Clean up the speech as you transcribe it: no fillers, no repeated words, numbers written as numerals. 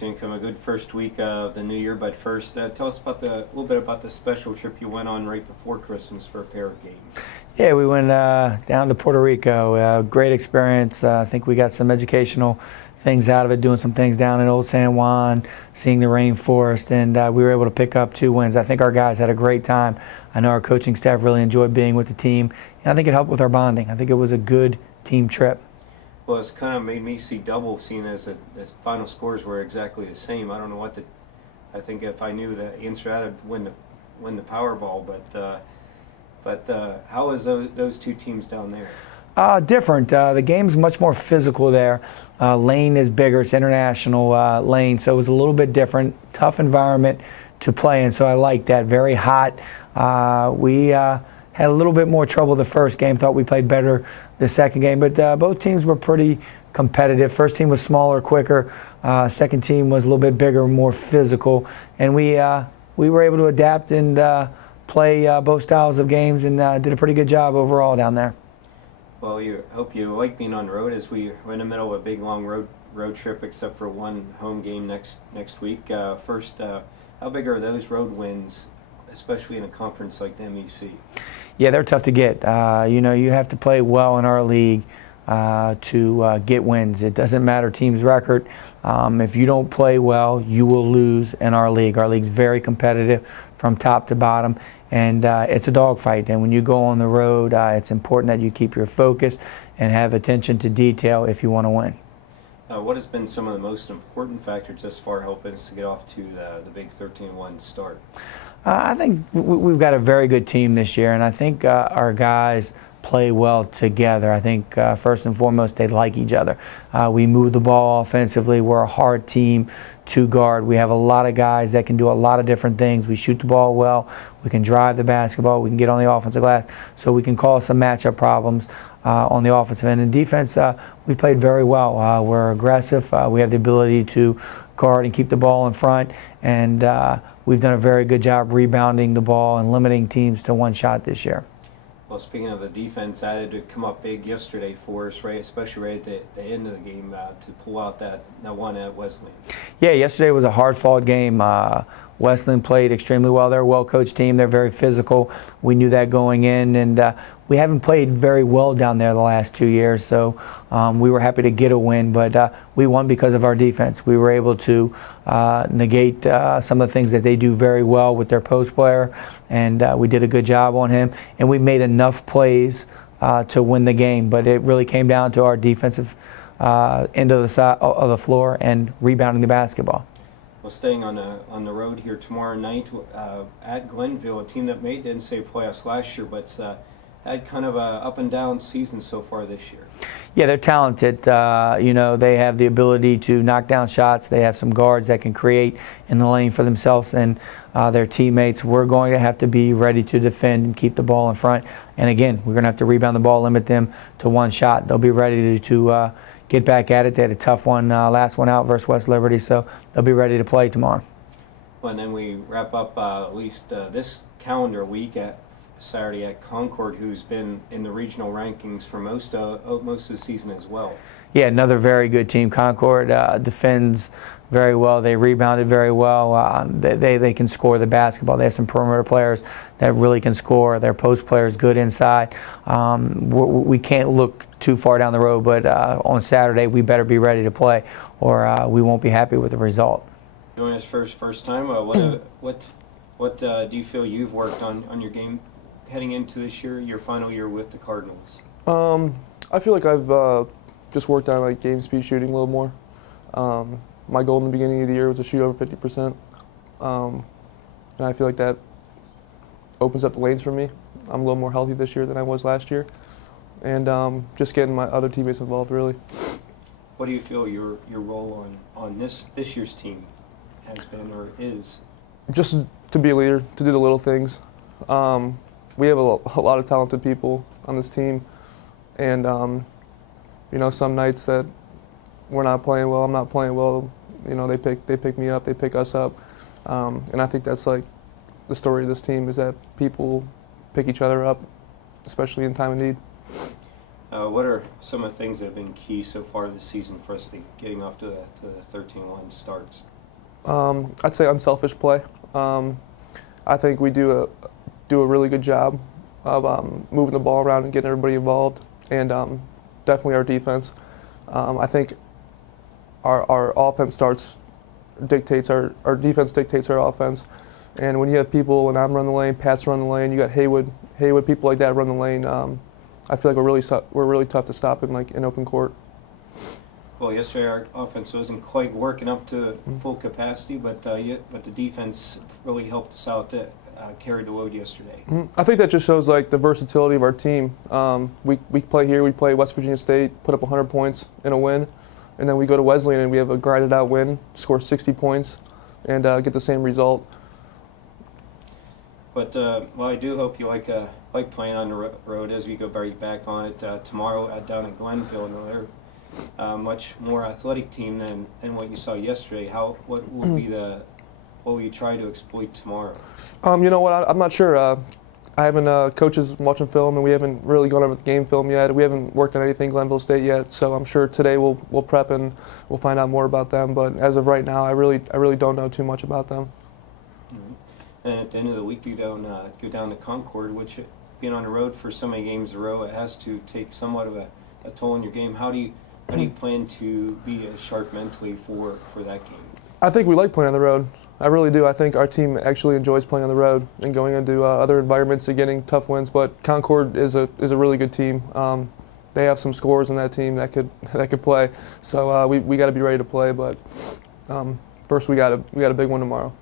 soon come, a good first week of the new year. But first, tell us about a little bit about the special trip you went on right before Christmas for a pair of games. Yeah, we went down to Puerto Rico. Great experience. I think we got some educational things out of it, doing some things down in Old San Juan, seeing the rainforest, and we were able to pick up 2 wins. I think our guys had a great time. I know our coaching staff really enjoyed being with the team, and I think it helped with our bonding. I think it was a good team trip. Well, it's kind of made me see double, seeing as the final scores were exactly the same. I don't know what the. I think if I knew the answer, I'd win the Powerball. But how is those 2 teams down there? Different. The game's much more physical there. Lane is bigger. It's international lane, so it was a little bit different. Tough environment to play in, so I like that. Very hot. We had a little bit more trouble the first game. Thought we played better the second game, but both teams were pretty competitive. First team was smaller, quicker. Second team was a little bit bigger, more physical, and we were able to adapt and play both styles of games, and did a pretty good job overall down there. Well, hope you like being on the road, as we're in the middle of a big long road trip, except for one home game next week. First, how big are those road wins, especially in a conference like the MEC? Yeah, they're tough to get. You know, you have to play well in our league to get wins. It doesn't matter team's record. If you don't play well, you will lose in our league. Our league's very competitive from top to bottom, and it's a dogfight. And when you go on the road, it's important that you keep your focus and have attention to detail if you want to win. What has been some of the most important factors thus far helping us to get off to the big 13-1 start? I think we've got a very good team this year, and I think our guys play well together. I think first and foremost, they like each other. We move the ball offensively. We're a hard team to guard. We have a lot of guys that can do a lot of different things. We shoot the ball well. We can drive the basketball. We can get on the offensive glass, so we can cause some matchup problems on the offensive end. In defense, we played very well. We're aggressive. We have the ability to guard and keep the ball in front, and we've done a very good job rebounding the ball and limiting teams to 1 shot this year. Well, speaking of the defense, I had to come up big yesterday for us, right? Especially right at the end of the game to pull out that one at Wesleyan. Yeah, yesterday was a hard-fought game. Wesleyan played extremely well. They're a well-coached team. They're very physical. We knew that going in, and we haven't played very well down there the last 2 years, so we were happy to get a win, but we won because of our defense. We were able to negate some of the things that they do very well with their post player, and we did a good job on him, and we made enough plays to win the game, but it really came down to our defensive end of the floor and rebounding the basketball. Well, staying on the road here tomorrow night at Glenville, a team that made the NCAA playoffs last year, but had kind of a up and down season so far this year. Yeah, they're talented. You know, they have the ability to knock down shots. They have some guards that can create in the lane for themselves and their teammates. We're going to have to be ready to defend and keep the ball in front. And again, we're going to have to rebound the ball, limit them to 1 shot. They'll be ready to get back at it. They had a tough one, last one out versus West Liberty, so they'll be ready to play tomorrow. Well, and then we wrap up at least this calendar week at Saturday at Concord, who's been in the regional rankings for most of the season as well. Yeah, another very good team. Concord defends very well. They rebounded very well. They can score the basketball. They have some perimeter players that really can score. Their post players good inside. We can't look too far down the road, but on Saturday we better be ready to play, or we won't be happy with the result. Joining us first time. What do you feel you've worked on your game heading into this year, your final year with the Cardinals? I feel like I've just worked on like game speed shooting a little more. My goal in the beginning of the year was to shoot over 50%, and I feel like that opens up the lanes for me. I'm a little more healthy this year than I was last year, and just getting my other teammates involved really. What do you feel your role on this year's team has been or is? Just to be a leader, to do the little things. We have a lot of talented people on this team, and you know, some nights that we're not playing well, I'm not playing well, you know, they pick me up, they pick us up, and I think that's like the story of this team, is that people pick each other up, especially in time of need. What are some of the things that have been key so far this season for us getting off to the 13-1 starts? I'd say unselfish play. I think we do a really good job of moving the ball around and getting everybody involved, and definitely our defense. I think our offense our defense dictates our offense. And when you have people, when I'm running the lane, Pat's running the lane, you got Haywood, people like that run the lane. I feel like we're really tough to stop in open court. Well, yesterday our offense wasn't quite working up to full capacity, but the defense really helped us out to carry the load yesterday. I think that just shows like the versatility of our team. We play here, we play West Virginia State, put up 100 points in a win, and then we go to Wesleyan and we have a grinded out win, score 60 points, and get the same result. But well, I do hope you like playing on the road as we go back on it tomorrow down in Glenville. They're much more athletic team than what you saw yesterday. What will you try to exploit tomorrow? You know what? I'm not sure. I haven't coaches watching film, and we haven't really gone over the game film yet. We haven't worked on anything Glenville State yet, so I'm sure today we'll prep and we'll find out more about them. But as of right now, I really don't know too much about them. And at the end of the week, you go down to Concord, which, being on the road for so many games in a row, it has to take somewhat of a toll on your game. How do you plan to be as sharp mentally for that game? I think we like playing on the road. I really do. I think our team actually enjoys playing on the road and going into other environments and getting tough wins. But Concord is a really good team. They have some scorers on that team that could play. So we got to be ready to play. But first we got a big one tomorrow.